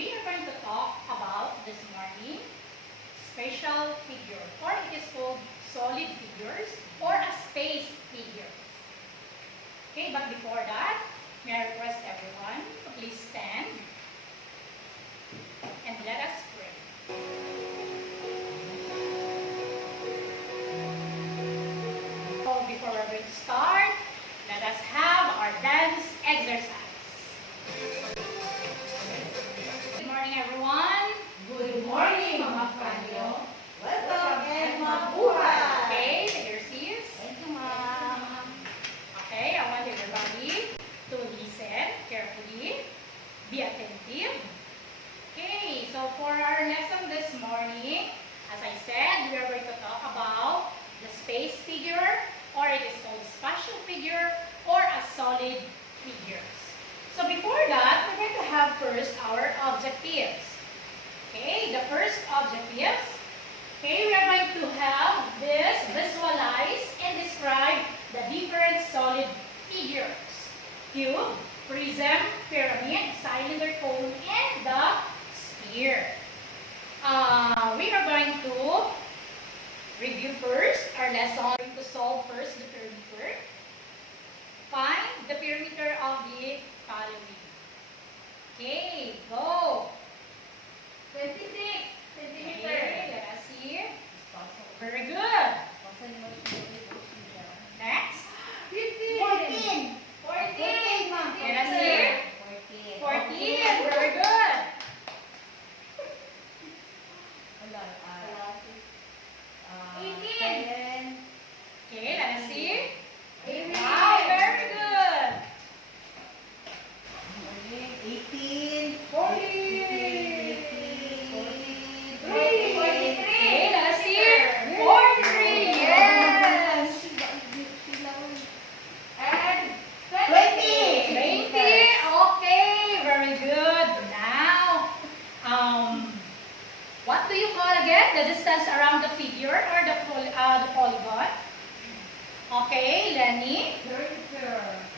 we are going to talk about this morning special figure, or it is called solid figures or a space figure. Okay, but before that, may I request everyone to please stand and let us pray. So before we're going to start, let us have our dance exercise. Good morning, everyone. Good morning, mga Paño. Welcome and mabuhay! Okay, take your seats. Thank you, ma'am. Okay, I want everybody to listen carefully, be attentive. Okay, so for our lesson this morning, as I said, we are going to talk about the space figure, or it is called spatial figure, or a solid figures. So before that, we're going to have first our objectives. Okay, the first objectives. Okay, we are going to have this visualize and describe the different solid figures: cube, prism, pyramid, cylinder, cone, and the sphere. We are going to review first our lesson. We're going to solve first the perimeter. Find the perimeter of the following. Okay, go. 26 centimeter. Okay, let us see. Very good. Next. 14. 14, ma'am. Let us see. 14. Very good. Wala. 18. Okay, let us see. 18. Wow, very good. 18. 43. Okay, let us see. 43. Yes. And 20. 20. Okay, very good. Now, what do you call again the distance around the figure or the polygon? Okay, Lenny.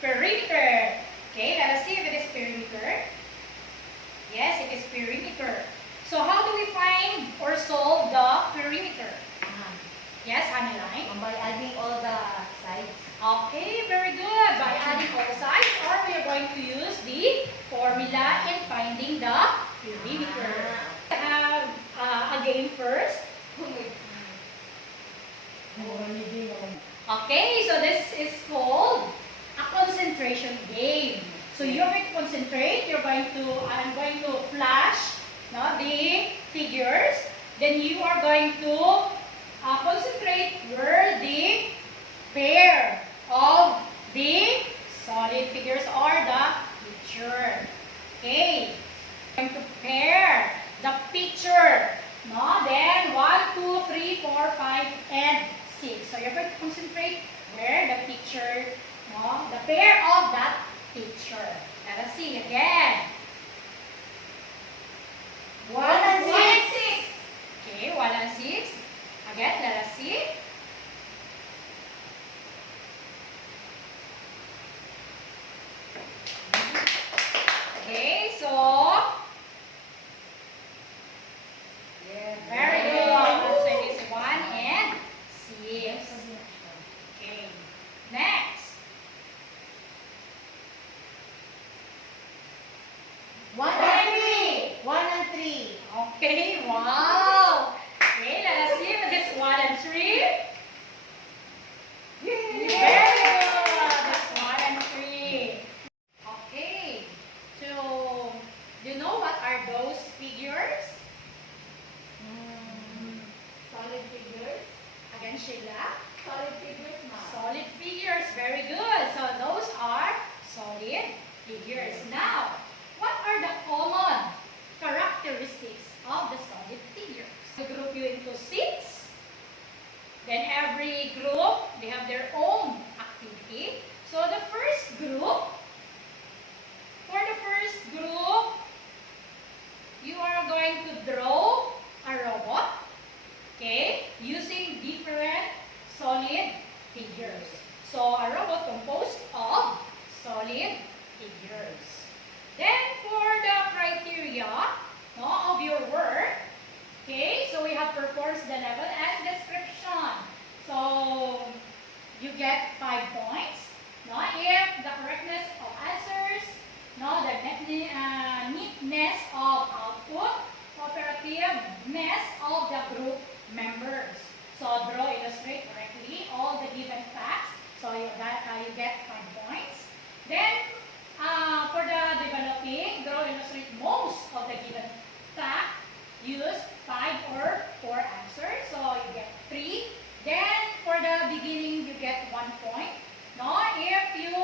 Perimeter. Okay, let us see if it is perimeter. Yes, it is perimeter. So how do we find or solve the perimeter? Yes, Hannah. By adding all the sides. Okay, very good. By adding all the sides, or we are going to use the formula in finding the perimeter. We have a game first. Okay, so this is called a concentration game. So you're going to concentrate. I'm going to flash the figures. Then you are going to concentrate where the pair of the solid figures or the picture. Okay. Going to pair the picture. Then 1, 2, 3, 4, 5, and 6. So you're going to concentrate where the picture, the pair of that picture. Let us see again. 1 and 6. Okay, 1 and 6. Again, let us see. Okay, so very good. So it is 1 and 6. Okay. Next. 1 and 3. 1 and 3. Okay, wow. Okay, let us see if it is 1 and 3. Very good. That's 1 and 3. Okay. So, do you know what are those figures? Solid figures. Again, Sheila. Solid figures, ma'am. Solid figures. Very good. So, those are solid figures. Now, what are the common characteristics of the solid figures? We group you into 6. Then every group, they have their own activity. So the first group, you are going to draw a robot, okay, using different solid figures. So a robot composed of solid figures. Then for the criteria, get 5 points. No, if the correctness of answers, no, the neatness of output, cooperativeness of the group members. So draw, illustrate correctly all the given facts. So you get 5 points. Then for the developing, draw, illustrate most of the given fact. Use 5 or 4 answers. So you get 3. Then for the beginning, you get 1 point. No, if you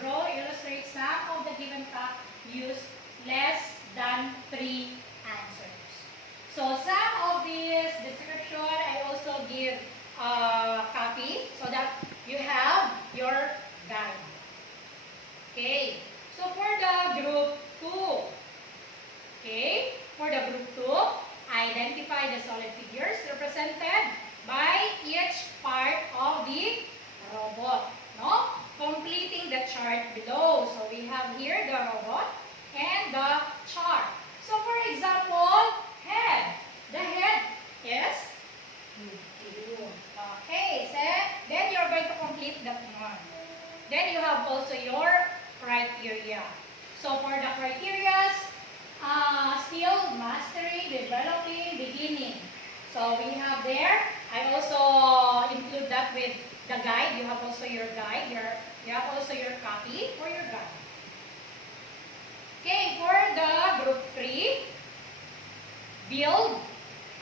draw, illustrate some of the given fact, use less than 3 answers. So some of this description, I also give a copy so that you have your guide. Okay, so for the group 2, okay, for the group 2, identify the solid figures represented by each part of the robot. No? Completing the chart below. So we have here the robot and the chart. So for example, head. The head is okay. So then you're going to complete that one. Then you have also your criteria. So for the criteria, still mastery, developing, beginning. So we have there. I also include that with the guide. You have also your guide. You have also your copy for your guide. Okay, for the group 3, build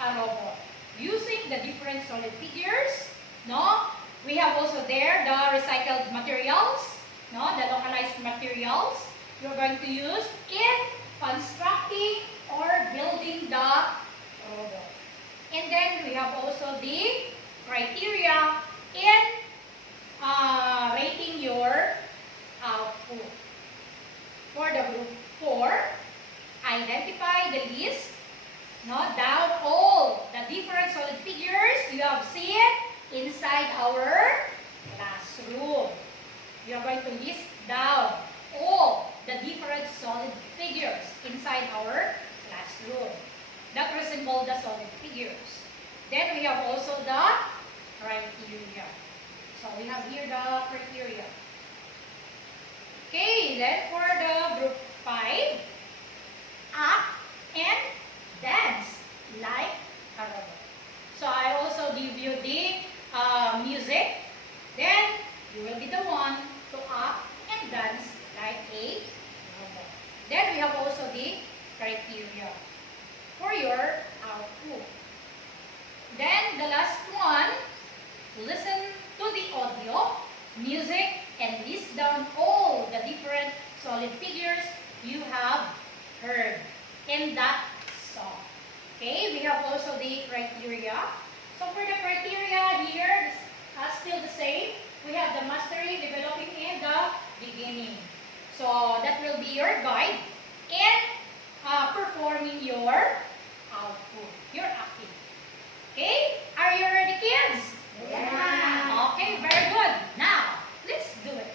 a robot using the different solid figures. No, we have also there the recycled materials. No, the localized materials you're going to use in constructing or building the robot. And then we have also the criteria in rating your output. For the group 4, identify the list. Note down all the different solid figures you have seen inside our classroom. You are going to list down all the different solid figures inside our classroom that resemble the solid figures. Then we have also the criteria. So we have here the criteria. Okay, then for the group 5, act and dance like a robot. So I also give you the music. Then you will be the one to act and dance like a robot. Then we have also the criteria for your output. Then the last one, listen to the audio, music, and list down all the different solid figures you have heard in that song. Okay, we have also the criteria. So for the criteria here, still the same. We have the mastery, developing, and the beginning. So that will be your guide in performing your output, your activity. Okay, are you ready, kids? Yeah. Okay, very good. Now, let's do it.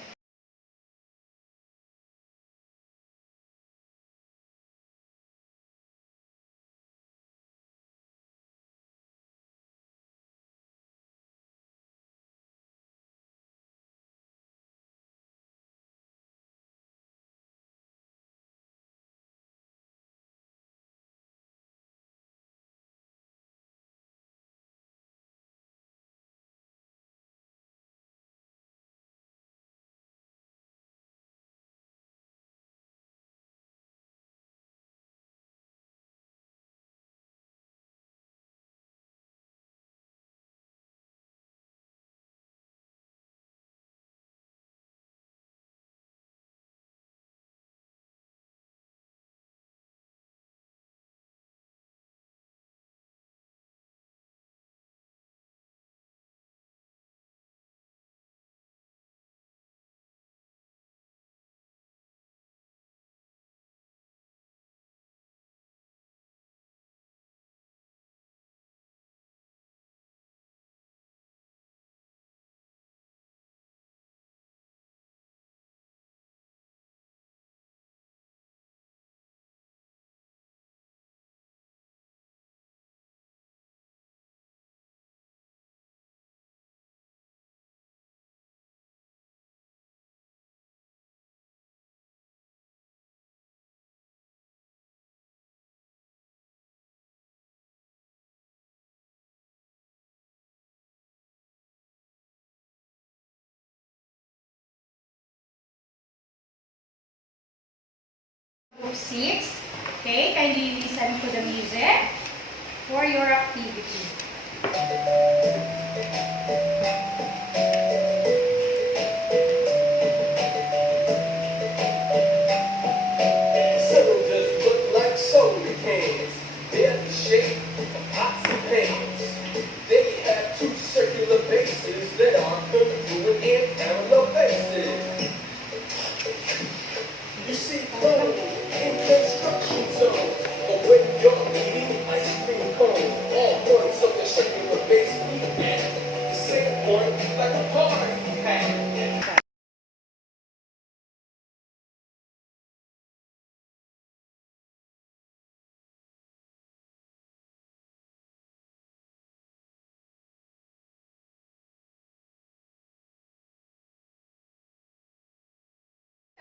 group 6. Okay, kindly listen to the music for your activity. Cylinders look like soda cans. They're the shape of pots and pans. They have two circular bases that are congruent in parallel faces. You see chrome in construction zones, but when you're eating ice cream cones, all points of the circular base meet at the same point, like a party hat.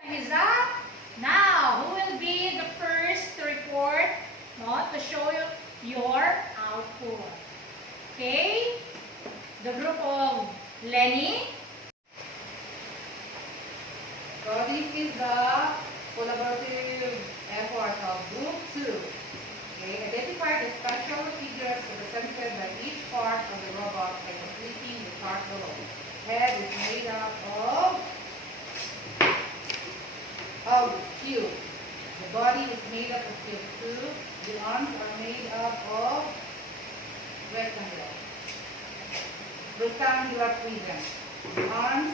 Time is up. Now, who will be the first to report, to show you your output? Okay? The group of Lenny. So this is the collaborative effort of Group 2. Okay, identify the special figures represented by each part of the robot by completing the chart below. Head is made up of cube. The body is made up of cube 2. The arms are made up of rectangular prism. The arms,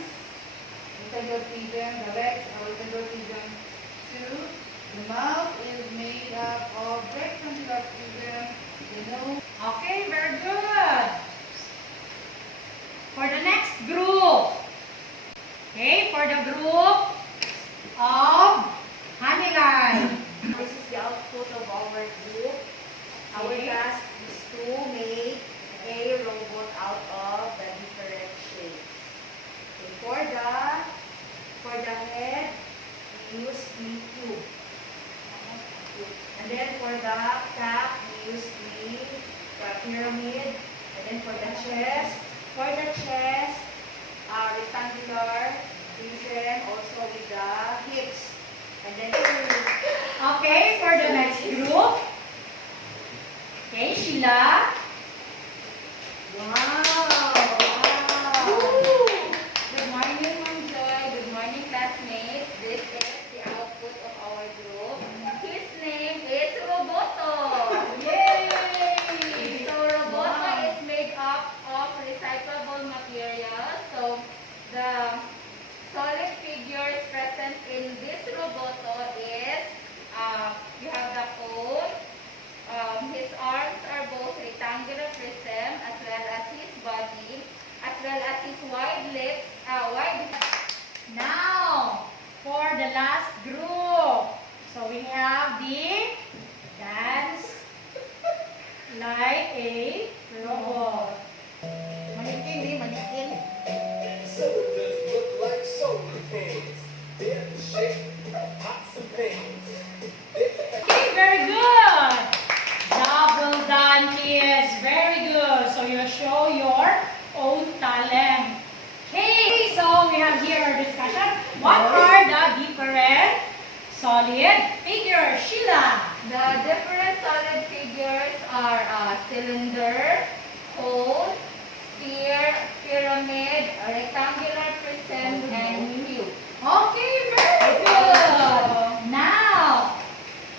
rectangular prism. The legs are rectangular prism 2. The mouth is made up of rectangular prism. The nose. Okay, very good. For the next group. Okay, for the group of Honeyline. This is the output of our group. Our Okay. task is to make a robot out of the different shapes. Okay, for the head, we use the cube. And then for the cap, we use the pyramid. And then for the chest, rectangular prism, also with the hips. And then Okay, for the next group. Okay, Sheila. wow! Good morning, Ma'am Joy. Good morning, classmates. This is the output of our group. His name is Roboto. Yay! So Roboto is made up of recyclable materials. So the solid figures present in this Roboto is you have the cone. His arms are both rectangular prism as well as his body, as well as his wide lips, Now, for the last group. So we have the dance like a robot. Manikin, manikin. Cylinders look like soda cans. They're the shape of pots and pans. Okay, very good. Double done, kids. Very good. So you show your own talent. Okay, so we have here our discussion. What are the different solid figures? Sheila. The different solid figures are cylinder, cone, sphere, pyramid, rectangular prism, and cube. Okay, very good. Now,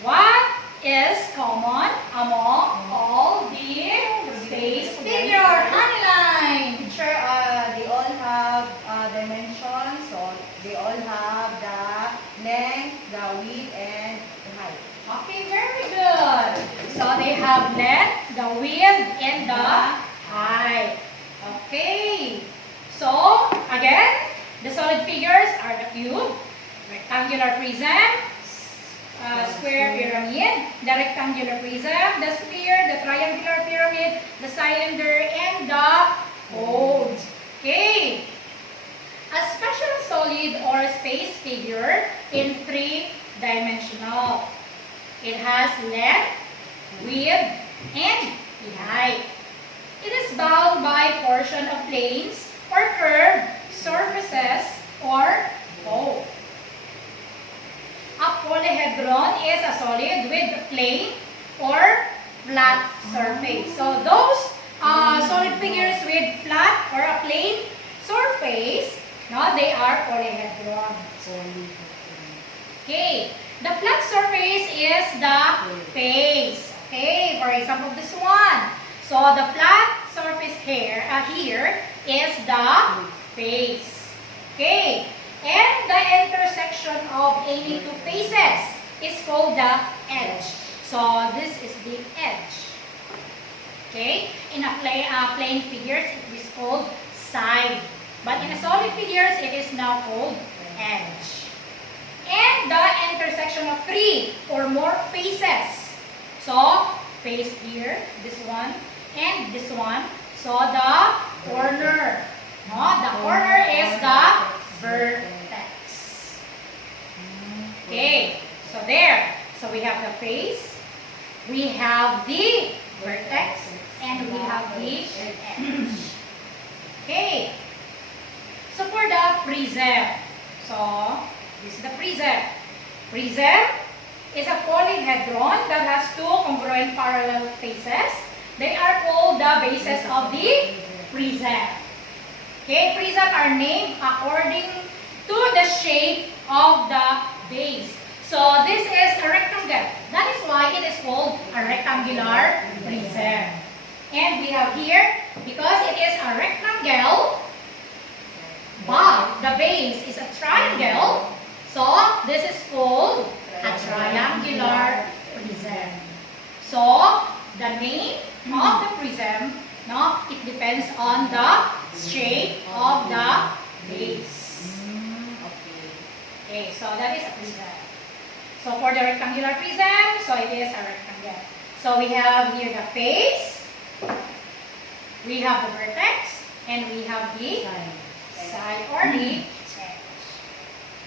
what is common among all the space figure? Honeyline. Teacher, they all have dimensions, so they all have the length, the width, and the height. Okay, very good. So they have length, the width, and the height. Okay. So, again, the solid figures are the cube, rectangular prism, square pyramid, the rectangular prism, the sphere, the triangular pyramid, the cylinder, and the cones. Okay. A special solid or space figure in three-dimensional. It has length, width, and height. It is bound by portion of planes or curved surfaces or both. A polyhedron is is a solid with a plane or flat surface. So those solid figures with flat or a plane surface, no, they are polyhedron. Okay, the flat surface is the face. Okay, for example, this one. So the flat surface here is the face. Okay, and the intersection of any two faces is called the edge. So this is the edge. Okay, in a plane figures it is called side, but in a solid figures it is now called edge. And the intersection of three or more faces. So face here, this one, and this one. So the corner. No, the corner is the vertex. Okay, so there. So we have the face, we have the vertex, and we have the edge. Okay. So for the prism. So this is the prism. Prism is a polyhedron that has two congruent parallel faces. They are called the bases of the prism. Okay, prism are named according to the shape of the base. So this is a rectangle. That is why it is called a rectangular prism. And we have here, because it is a rectangle, but the base is a triangle, so this is called a triangular prism. So the name of the prism, no, it depends on the shape of the base. Okay, so that is a prism. So for the rectangular prism, so it is a rectangle. So we have here the face, we have the vertex, and we have the side or the edge.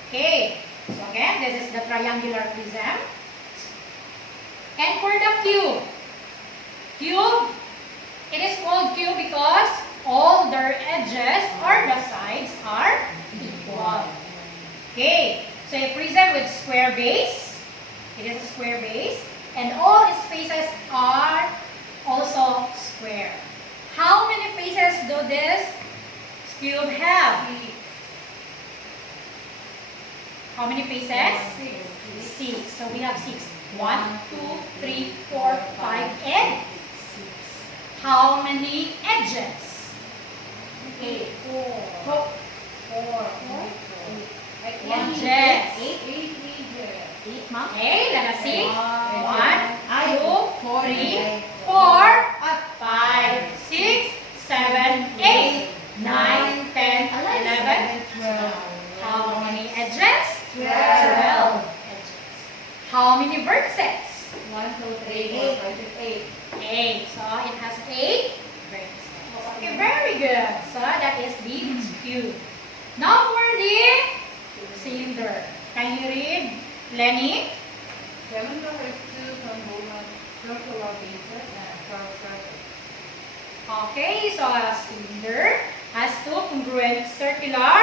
Okay, so again, this is the triangular prism. And for the cube, it is called cube because all their edges or the sides are equal. Okay, so a prism with square base, it is a square base, and all its faces are also square. How many faces do this cube have? How many faces? 6. So we have 6. 1, 2, 3, 4, 5, and 6. How many edges? 8. 4. 4. Edges. 8 8, ma'am. Okay, let us see. 1, 2, 3, 4, 5, 6, 7, 8, 9, 10, 11, 12. How many edges? 12 edges. How many vertices? 1, 2, 3, 4, 5, 6, 8. 8. So it has 8 vertices. Okay, very good. So that is the cube. Now for the cylinder. Can you read, Lenny? Cylinder has 2 congruent circular bases and a curved surface. Okay, so a cylinder has 2 congruent circular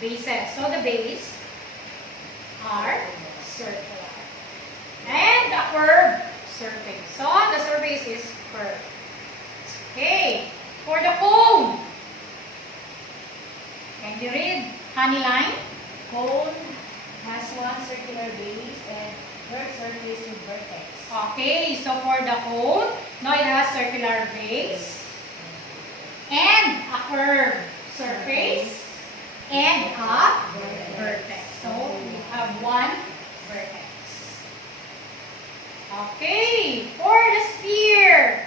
bases. So the base are circular. And a curved surface. So the surface is curved. Okay, for the cone. Can you read, honey line? Cone has one circular base and curved surface with vertex. Okay, so for the cone, now it has circular base and a curved surface and a vertex. So we have one vertex. Okay, for the sphere.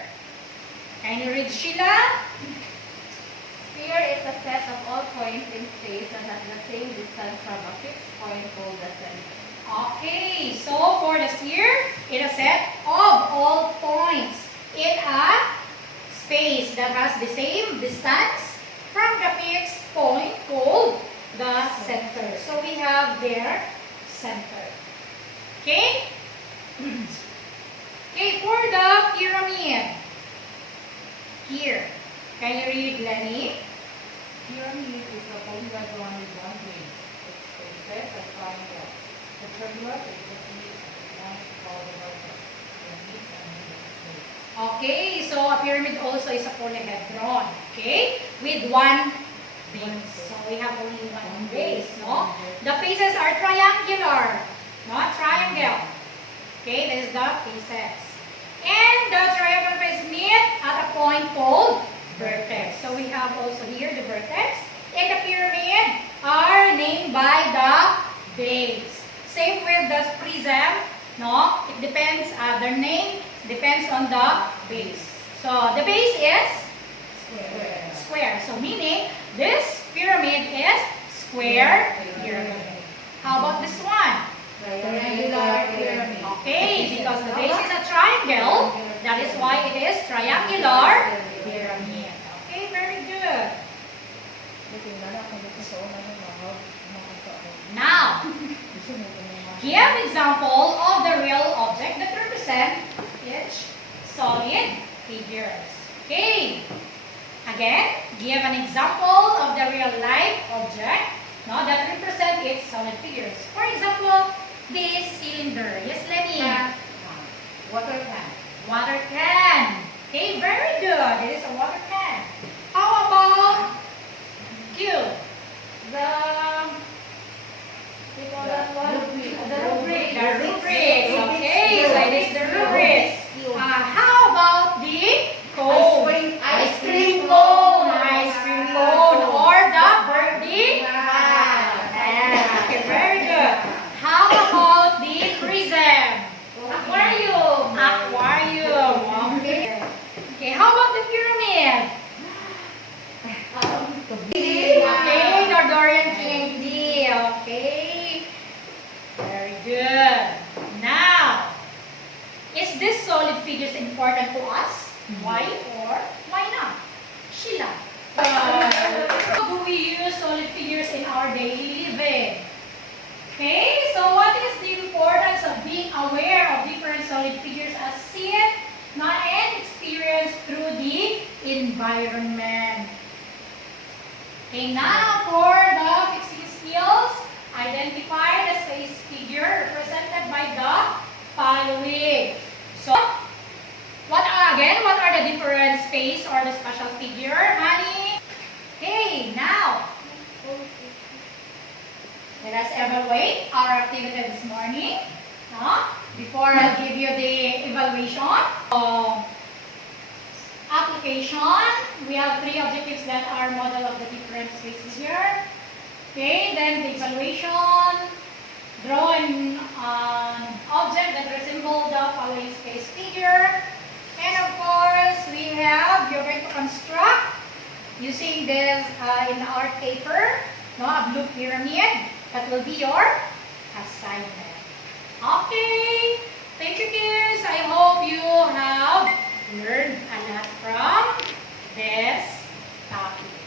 Can you read, Sheila? Sphere is a set of all points in space that has the same distance from a fixed point called the center. Okay, so for the sphere, it is a set of all points in a space that has the same distance from the fixed point called the center. So we have their center. Okay? Okay, for the pyramid. Here. Can you read, Lenny? Pyramid is a polyhedron with one base. Its faces are triangles. The triangular faces meet at the point Okay, so a pyramid also is a polyhedron. Okay, with one base. So we have only one base, no? The faces are triangular, no? Triangle. Okay, this is the faces. And the triangle face meet at a point called vertex. So we have also here the vertex. And the pyramid are named by the base. Same with the prism, no? It depends, their name depends on the base. So the base is square. So meaning this pyramid is square pyramid. How about this one? Triangular pyramid. Okay, because the base is a triangle, that is why it is triangular pyramid. Okay, very good. Now, give example of the real object that represent each solid figures. Okay. Again, give an example of the real life object, no, that represent its solid figures. For example, this cylinder. Yes, Lenny. Water can. Water can. Okay, very good. It is a water can. How about Q? The rubric. Okay, so it is the rubric. How about the cone? Ice cream cone. Ice cream cone or the birthday? Okay, very good. How about the prism? Aquarium. Aquarium. Okay. Okay, how about the pyramid? Okay, Dorian candy. Okay. Very good. Now, is this solid figures important to us? Why or why not? Sheila. How do we use solid figures in our daily living? Okay, so what is the importance of being aware of different solid figures as seen, not and experienced through the environment? Okay, now for the fixing skills, identify the space figure represented by the following. So, what are the different space or the special figure, honey? Okay, now, let us evaluate our activity this morning. Before I give you the evaluation. Application, we have three objectives that are model of the different spaces here. Okay, then the evaluation, draw an object that resembles the following space figure. And of course, you're going to construct using this in our paper, a blue pyramid. That will be your assignment. Okay, thank you kids. I hope you have learned a lot from this topic.